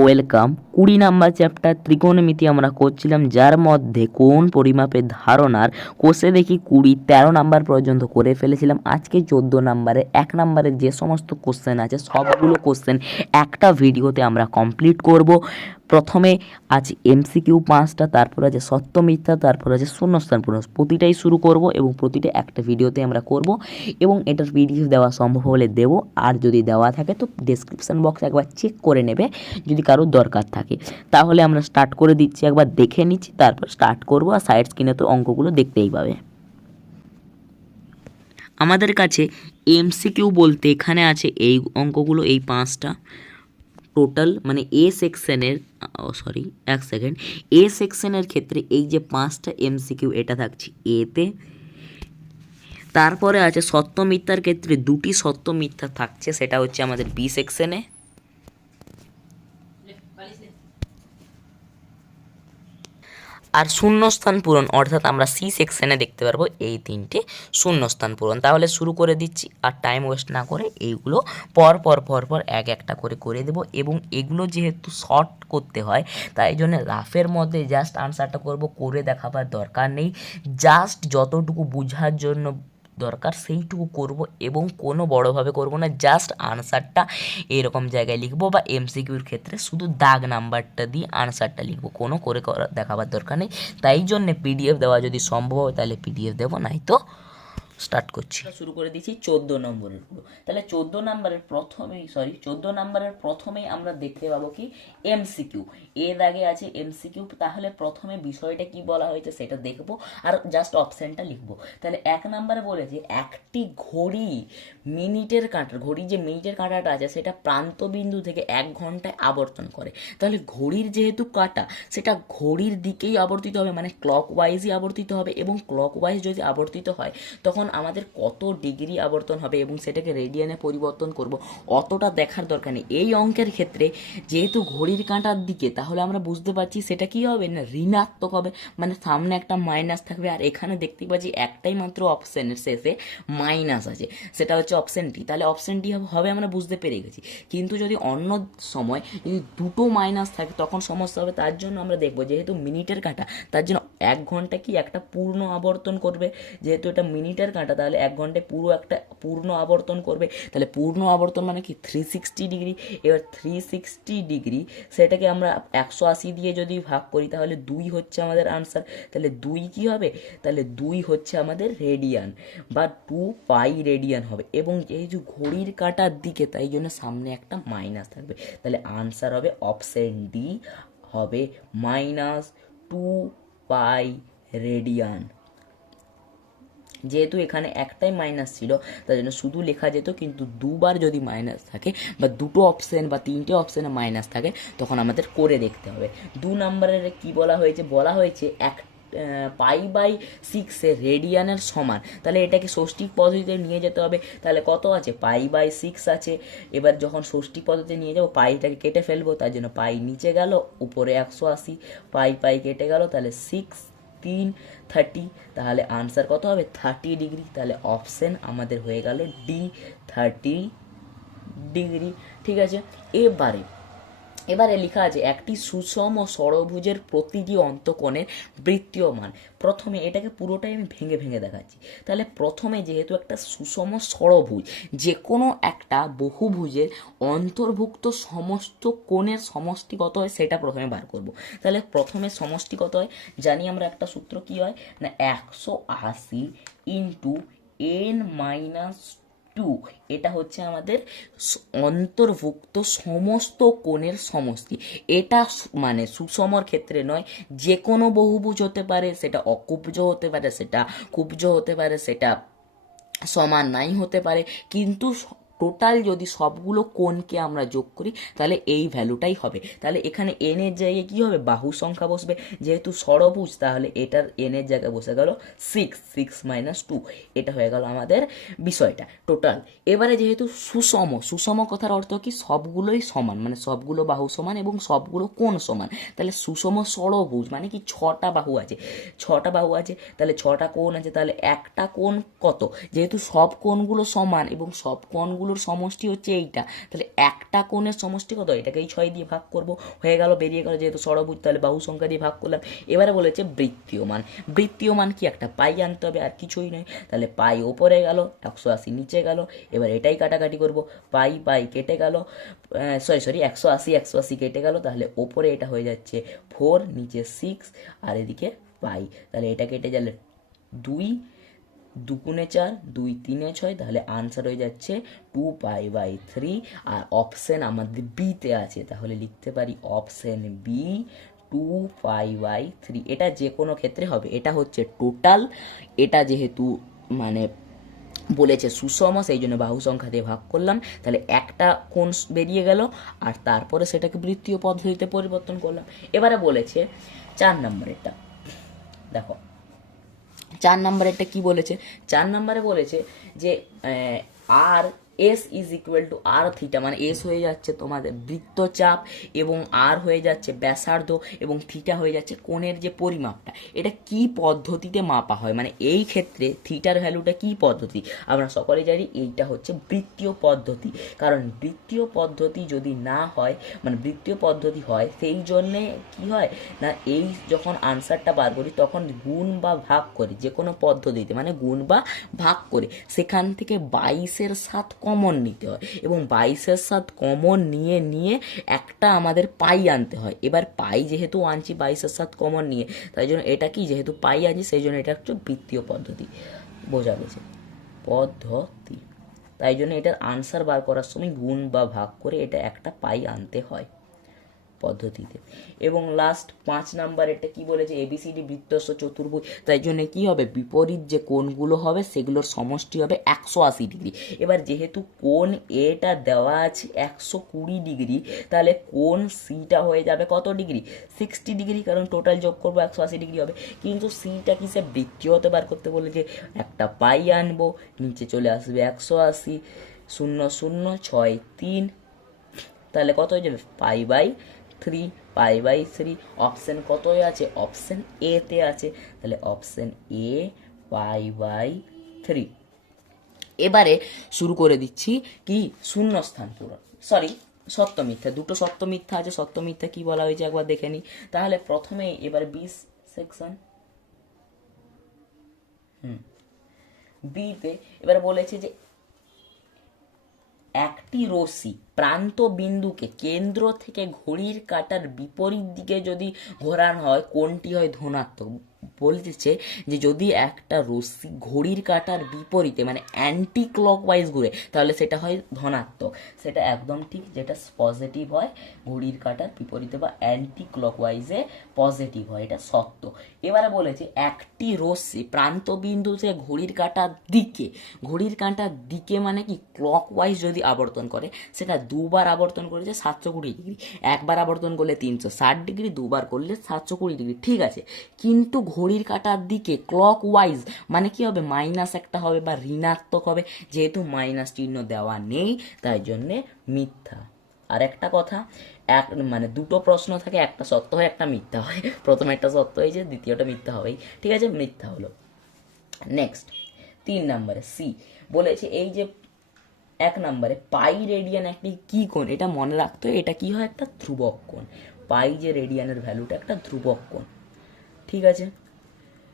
Welcome. 20 number chapter ত্রিকোণমিতি আমরা করছিলাম, যার মধ্যে কোণ পরিমাপের ধারণার কোষে দেখি 13 নাম্বার পর্যন্ত করে ফেলেছিলাম। আজকে 14 নাম্বারে 1 নাম্বারের যে সমস্ত কোশ্চেন আছে সবগুলো কোশ্চেন একটা ভিডিওতে আমরা কমপ্লিট করব। প্রথমে আছে এমসিকিউ 5টা, তারপর আছে সত্য মিথ্যা, তারপর আছে শূন্যস্থান পূরণ। প্রতিটাই শুরু করব এবং প্রতিটা একটা ভিডিওতে আমরা করব এবং এটার পিডিএফ দেওয়া সম্ভব হলে দেবো, আর যদি দেওয়া থাকে তো ডেসক্রিপশন বক্স একবার চেক করে নেবে যদি কারোর দরকার থাকে। তাহলে আমরা স্টার্ট করে দিচ্ছি, একবার দেখে নিচ্ছি, তারপর স্টার্ট করব। আর সাইড স্ক্রিনে তো অঙ্কগুলো দেখতেই পাবে। আমাদের কাছে এমসিকিউ বলতে এখানে আছে এই অঙ্কগুলো, এই 5টা টোটাল, মানে এ সেকশনের এ সেকশনের ক্ষেত্রে এই যে 5টা এমসিকিউ এটা থাকছে এতে। তারপরে আছে সত্য মিথ্যার ক্ষেত্রে 2টি সত্য মিথ্যা থাকছে, সেটা হচ্ছে আমাদের বি সেকশনে। আর শূন্যস্থান পূরণ অর্থাৎ আমরা সি সেকশনে দেখতে পারবো এই 3টে শূন্যস্থান পূরণ। তাহলে শুরু করে দিচ্ছি, আর টাইম ওয়েস্ট না করে এইগুলো পর পর এক একটা করে দেবো। এবং এগুলো যেহেতু শর্ট করতে হয় তাই জন্য রাফের মধ্যে জাস্ট আনসারটা করব, করে দেখাবার দরকার নেই। জাস্ট যতটুকু বোঝার জন্য দরকার সেইটুকু করব এবং কোনো বড়োভাবে করব না। জাস্ট আনসারটা এরকম জায়গায় লিখবো, বা এমসিকিউর ক্ষেত্রে শুধু দাগ নাম্বারটা দিয়ে আনসারটা লিখবো, কোনো করে দেখাবার দরকার নেই। তাই জন্যে পিডিএফ দেওয়া যদি সম্ভব হয় তাহলে পিডিএফ দেবো, নাই তো স্টার্ট করছি। শুরু করে দিচ্ছি 14 নম্বরের গুলো। তাহলে 14 নাম্বারের প্রথমেই আমরা দেখতে পাবো কি এমসিকিউ। এর আগে আছে এমসিকিউ। তাহলে প্রথমে বিষয়টা কি বলা হয়েছে সেটা দেখবো আর জাস্ট অপশনটা লিখবো। তাহলে 1 নম্বরে বলেছে একটি ঘড়ি যে মিনিটের কাঁটাটা আছে সেটা প্রান্তবিন্দু থেকে 1 ঘন্টায় আবর্তন করে। তাহলে ঘড়ির যেহেতু কাঁটা সেটা ঘড়ির দিকেই আবর্তিত হবে, মানে ক্লকওয়াইজই আবর্তিত হবে। এবং ক্লকওয়াইজ যদি আবর্তিত হয় তখন আমাদের কত ডিগ্রি আবর্তন হবে এবং সেটাকে রেডিয়ানে পরিবর্তন করব অতটা দেখার দরকার নেই। এই অঙ্কের ক্ষেত্রে যেহেতু ঘড়ির কাঁটার দিকে, তাহলে আমরা বুঝতে পারছি সেটা কি হবে না ঋণাত্মক হবে, মানে সামনে একটা মাইনাস থাকবে। আর এখানে দেখতে পাচ্ছি একটাই মাত্র অপশনের শেষে মাইনাস আছে, সেটা হচ্ছে অপশন ডি। তাহলে অপশন ডি হবে, আমরা বুঝতে পেরে গেছি। কিন্তু যদি অন্য সময় যদি দুটো মাইনাস থাকে তখন সমস্যা হবে। তার জন্য আমরা দেখবো যেহেতু মিনিটের কাঁটা, তার জন্য 1 ঘন্টা কি একটা পূর্ণ আবর্তন করবে। যেহেতু এটা মিনিটের কাঁটা তাহলে 1 ঘন্টায় পূর্ণ আবর্তন করবে। তাহলে পূর্ণ আবর্তন মানে কি 360 ডিগ্রি। এবার 360 ডিগ্রি সেটাকে আমরা 180 দিয়ে যদি ভাগ করি তাহলে 2 হচ্ছে আমাদের আনসার। তাহলে 2 কি হবে, তাহলে 2 হচ্ছে আমাদের রেডিয়ান বা 2 পাই রেডিয়ান হবে। এবং যেহেতু ঘড়ির কাঁটার দিকে তাই জন্য সামনে একটা মাইনাস থাকবে। তাহলে আনসার হবে অপশন ডি, হবে -2 পাই রেডিয়ান। যেহেতু এখানে একটাই মাইনাস ছিল তার জন্য শুধু লেখা যেত, কিন্তু দুবার যদি মাইনাস থাকে বা দুটো অপশান বা 3টে অপশানে মাইনাস থাকে তখন আমাদের করে দেখতে হবে। 2 নম্বরের কি বলা হয়েছে π/6 রেডিয়ানের সমান। তাহলে এটাকে ষষ্ঠিক পদ্ধতিতে নিয়ে যেতে হবে। তাহলে কত আছে, π/6 আছে। এবার যখন ষষ্ঠিক পদ্ধতিতে নিয়ে যাবো পাইটাকে কেটে ফেলবো, তার জন্য পাই নিচে গেল, উপরে 180, পাই কেটে গেল, তাহলে 6 3 30। তাহলে আনসার কত হবে, 30 ডিগ্রি। তাহলে অপশন আমাদের হয়ে গেল ডি, 30 ডিগ্রি। ঠিক আছে। এবারে লেখা আছে একটি সুষম ষড়ভুজের প্রতিটি অন্তকোণের বৃত্তীয় মান। প্রথমে এটাকে পুরোটাই আমি ভেঙে দেখাচ্ছি। তাহলে প্রথমে যেহেতু একটা সুষম ষড়ভুজ, যে কোনো একটা বহুভুজের অন্তর্ভুক্ত সমস্ত কোণের সমষ্টি কত হয় সেটা প্রথমে বার করব। তাহলে প্রথমে সমষ্টি কত হয় জানি আমরা, একটা সূত্র কি হয় না 180 ইন্টু n-2, এটা হচ্ছে আমাদের অন্তর্ভুক্ত সমস্ত কোণের সমষ্টি। এটা মানে সুষমর ক্ষেত্রে নয়, যে কোনো বহুভুজ হতে পারে, সেটা অকুব্জ হতে পারে, সেটা কুব্জ হতে পারে, সেটা সমান নাই হতে পারে, কিন্তু টোটাল যদি সবগুলো কোণকে আমরা যোগ করি তাহলে এই ভ্যালুটাই হবে। তাহলে এখানে এন এর জায়গায় কী হবে, বাহু সংখ্যা বসবে। যেহেতু ষড়ভুজ তাহলে এটার এন এর জায়গায় বসে গেল 6 - 2, এটা হয়ে গেল আমাদের বিষয়টা টোটাল। এবারে যেহেতু সুষম কথার অর্থ কি, সবগুলোই সমান, মানে সবগুলো বাহু সমান এবং সবগুলো কোণ সমান। তাহলে সুষম ষড়ভুজ মানে কি 6টা বাহু আছে, তাহলে 6টা কোণ আছে। তাহলে একটা কোণ কত, যেহেতু সব কোণগুলো সমান এবং সব কোণগুলো কোণগুলোর সমষ্টি হচ্ছে এইটা, তাহলে একটা কোণের সমষ্টি কত, এটাকে এই 6 দিয়ে ভাগ করব, হয়ে গেল, বেরিয়ে গেল, যেহেতু ষড়ভুজ তাহলে বাহু সংখ্যা দিয়ে ভাগ করলাম। এবারে বলেছে বৃত্তীয় মান, বৃত্তীয় মান কি, একটা পাই আনতে হবে, আর কিছুই নয়। তাহলে পাই ওপরে গেল, 180 নিচে গেল, এবার এটাই কাটাকাটি করব, পাই পাই কেটে গেল, সরি 180 কেটে গেল, তাহলে ওপরে এটা হয়ে যাচ্ছে 4, নিচে 6, আর এদিকে পাই, তাহলে এটা কেটে গেলে 2, 2 গুণে 4, 2 3 6, তাহলে আনসার হয়ে যাচ্ছে 2π/3। আর অপশন আমাদের বিতে আছে, তাহলে লিখতে পারি অপশন বি 2π/3। এটা যে কোনো ক্ষেত্রে হবে, এটা হচ্ছে টোটাল, এটা যেহেতু মানে বলেছে সুষম, সেই জন্য বাহু সংখ্যা দিয়ে ভাগ করলাম, তাহলে একটা কোণ বেরিয়ে গেল, আর তারপরে সেটাকে বৃত্তীয় পদ্ধতিতে পরিবর্তন করলাম। এবারে বলেছে 4 নম্বরেরটা, দেখো 4 নম্বরেরটা কি বলেছে, 4 নম্বরে বলেছে যে আর S is equal to R theta, মানে এস হয়ে যাচ্ছে তোমাদের বৃত্তচাপ, এবং আর হয়ে যাচ্ছে ব্যাসার্ধ, এবং থিটা হয়ে যাচ্ছে কোণের যে পরিমাপটা, এটা কি পদ্ধতিতে মাপা হয়, মানে এই ক্ষেত্রে থিটার ভ্যালুটা কি পদ্ধতি, আমরা সকলে জানি এইটা হচ্ছে বৃত্তীয় পদ্ধতি। কারণ বৃত্তীয় পদ্ধতি যদি না হয়, মানে বৃত্তীয় পদ্ধতি হয়, সেই জন্যে কি হয় না, এই যখন আনসারটা বার করি তখন গুণ বা ভাগ করি, যে কোনো পদ্ধতিতে মানে গুণ বা ভাগ করে সেখান থেকে 22-এর 7 কমন নিতে হয়, এবং 22-এর 7 কমন নিয়ে নিয়ে একটা আমাদের পাই আনতে হয়। এবার পাই যেহেতু আনছি 22-এর 7 কমন নিয়ে, তাই জন্য এটা কি, যেহেতু পাই আনছি সেই জন্য এটা হচ্ছে বৃত্তীয় পদ্ধতি, বোঝা গেছে পদ্ধতি। তাই জন্য এটার আনসার বার করার সময় গুণ বা ভাগ করে এটা একটা পাই আনতে হয় পদ্ধতিতে। এবং লাস্ট 5 নাম্বার এটা কি বলেছে, এবিসিডি বৃত্তস্ত চতুর্ভুজ, তাই জন্য কি হবে, বিপরীত যে কোণগুলো হবে সেগুলোর সমষ্টি হবে 180 ডিগ্রি। এবার যেহেতু কোণ এটা দেওয়া আছে 120 ডিগ্রি, তাহলে কোণ সিটা হয়ে যাবে কত ডিগ্রি, 60 ডিগ্রি, কারণ টোটাল যোগ করবো 180 ডিগ্রি হবে। কিন্তু সিটা কি, সে বৃত্তীয় হতে বার করতে বলে যে একটা পাই আনবো, নিচে চলে আসবে 180, 0 0 6 3, তাহলে কত হয়ে যাবে π/3, π/3। অপশন কত আছে, অপশন এ তে আছে, তাহলে অপশন এ π/3। এবারে শুরু করে দিচ্ছি কি, শূন্যস্থান পূরণ, সরি সত্য মিথ্যা, দুটো সত্য মিথ্যা আছে, সত্য মিথ্যা কি বলা হয়েছে একবার দেখে নিই। তাহলে প্রথমে এবার 20 সেকশন বিতে এবারে বলেছে যে একটি রশ্মি প্রান্ত বিন্দুকে কেন্দ্র থেকে ঘড়ির কাঁটার বিপরীত দিকে যদি ঘোরানো হয়, কোনটি হয় ধনাত্মক। বলতেছে যে যদি একটা রশ্মি ঘড়ির কাঁটার বিপরীতে মানে অ্যান্টি ক্লকওয়াইজ ঘুরে, তাহলে সেটা হয় ধনাত্মক, সেটা একদম ঠিক, যেটা পজিটিভ হয় ঘড়ির কাঁটার বিপরীতে বা অ্যান্টি ক্লকওয়াইজে পজিটিভ হয়, এটা সত্য। এবারে বলেছে একটি রশ্মি প্রান্ত বিন্দু থেকে ঘড়ির কাঁটার দিকে মানে কি ক্লকওয়াইজ যদি আবর্তন করে, সেটা দুবার আবর্তন করেছে 720 ডিগ্রি, একবার আবর্তন করলে 360 ডিগ্রি, দুবার করলে 720 ডিগ্রি, ঠিক আছে। কিন্তু ঘড়ির কাঁটার দিকে ক্লকওয়াইজ মানে কি হবে, মাইনাস একটা হবে বা ঋণাত্মক হবে, যেহেতু মাইনাস চিহ্ন দেওয়া নেই তাই জন্যে মিথ্যা। আর একটা কথা, মানে দুটো প্রশ্ন থাকে, একটা সত্য হয় একটা মিথ্যা হয়, প্রথমে একটা সত্য হয়েছে, দ্বিতীয়টা মিথ্যা হবেই, ঠিক আছে, মিথ্যা হলো। নেক্সট 3 নম্বরে সি বলেছে এই যে 1 নম্বরে পাই রেডিয়ান একটি কি কোণ, এটা মনে রাখতে হয়, এটা কি হয়, একটা ধ্রুবক কোণ। পাই যে রেডিয়ানের ভ্যালুটা একটা ধ্রুবক কোণ, ঠিক আছে।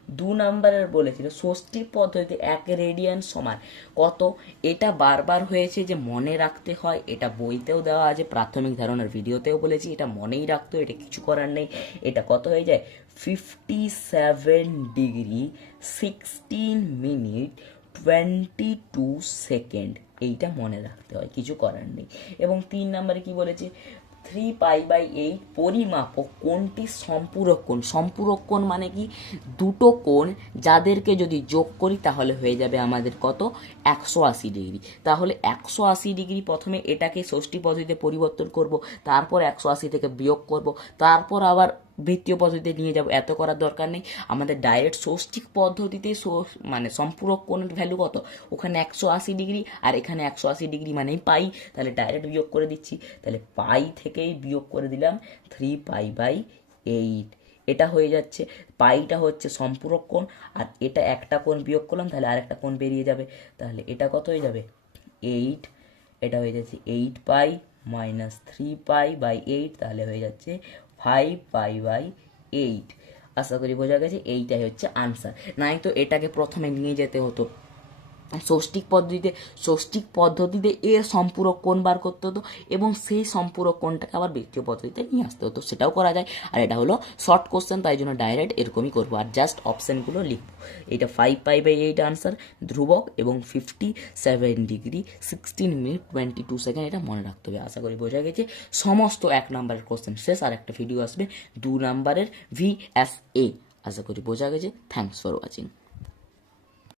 2 নম্বরের বলেছিল ষষ্ঠী পদ্ধতিতে 1 রেডিয়ান সমান কত, এটা বারবার হয়েছে যে মনে রাখতে হয়, এটা বইতেও দেওয়া আছে, প্রাথমিক ধারণার ভিডিওতেও বলেছি, এটা মনেই রাখতে হয়, এটা কিছু করার নেই। এটা কত হয়ে যায়, 57 ডিগ্রি 16 মিনিট 22 সেকেন্ড, এইটা মনে রাখতে হয়, কিছু করার নেই। এবং 3 নম্বরে কি বলেছে, 3π/8 পরিমাপক কোণটি সম্পূরক কোণ। সম্পূরক কোণ মানে কি, দুটো কোণ যাদেরকে যদি যোগ করি তাহলে হয়ে যাবে আমাদের কত, 180 ডিগ্রি। তাহলে 180 ডিগ্রি প্রথমে এটাকে ষষ্ঠী পদ্ধতিতে পরিবর্তন করব, তারপর 180 থেকে বিয়োগ করব, তারপর আবার বৃত্তীয় পদ্ধতিতে নিয়ে যাব, এত করার দরকার নেই, আমাদের ডাইরেক্ট ষষ্ঠিক পদ্ধতিতে মানে সম্পূরক কোণের ভ্যালু কত, ওখানে 180 ডিগ্রি আর এখানে 180 ডিগ্রি মানেই পাই, তাহলে ডাইরেক্ট বিয়োগ করে দিচ্ছি, তাহলে পাই থেকেই বিয়োগ করে দিলাম 3π/8, এটা হয়ে যাচ্ছে, পাইটা হচ্ছে সম্পূরক কোণ, আর এটা একটা কোণ বিয়োগ করলাম তাহলে আরেকটা কোণ বেরিয়ে যাবে, তাহলে এটা কত হয়ে যাবে 8, এটা হয়ে যাচ্ছে 8π-3π/8, তাহলে হয়ে যাচ্ছে 5π/8। আশা করি বোঝা গেছে, এইটাই হচ্ছে আনসার। নাই তো এটাকে প্রথমে নিয়ে যেতে হতো ষষ্ঠিক পদ্ধতিতে এর সম্পূরক কোণ বার করতে হতো, এবং সেই সম্পূরক কোণটাকে আবার বৃত্তীয় পদ্ধতিতে নিয়ে আসতে হতো, সেটাও করা যায়। আর এটা হলো শর্ট কোশ্চেন, তাই জন্য ডাইরেক্ট এরকমই করবো, আর জাস্ট অপশানগুলো লিখবো। এটা 5π/8 আনসার, ধ্রুবক, এবং 57 ডিগ্রি 16 মিনিট 22 সেকেন্ড, এটা মনে রাখতে হবে। আশা করি বোঝা গেছে। সমস্ত 1 নম্বরের কোশ্চেন শেষ, আর একটা ভিডিও আসবে 2 নম্বরের VSA। আশা করি বোঝা গেছে। Thanks for watching.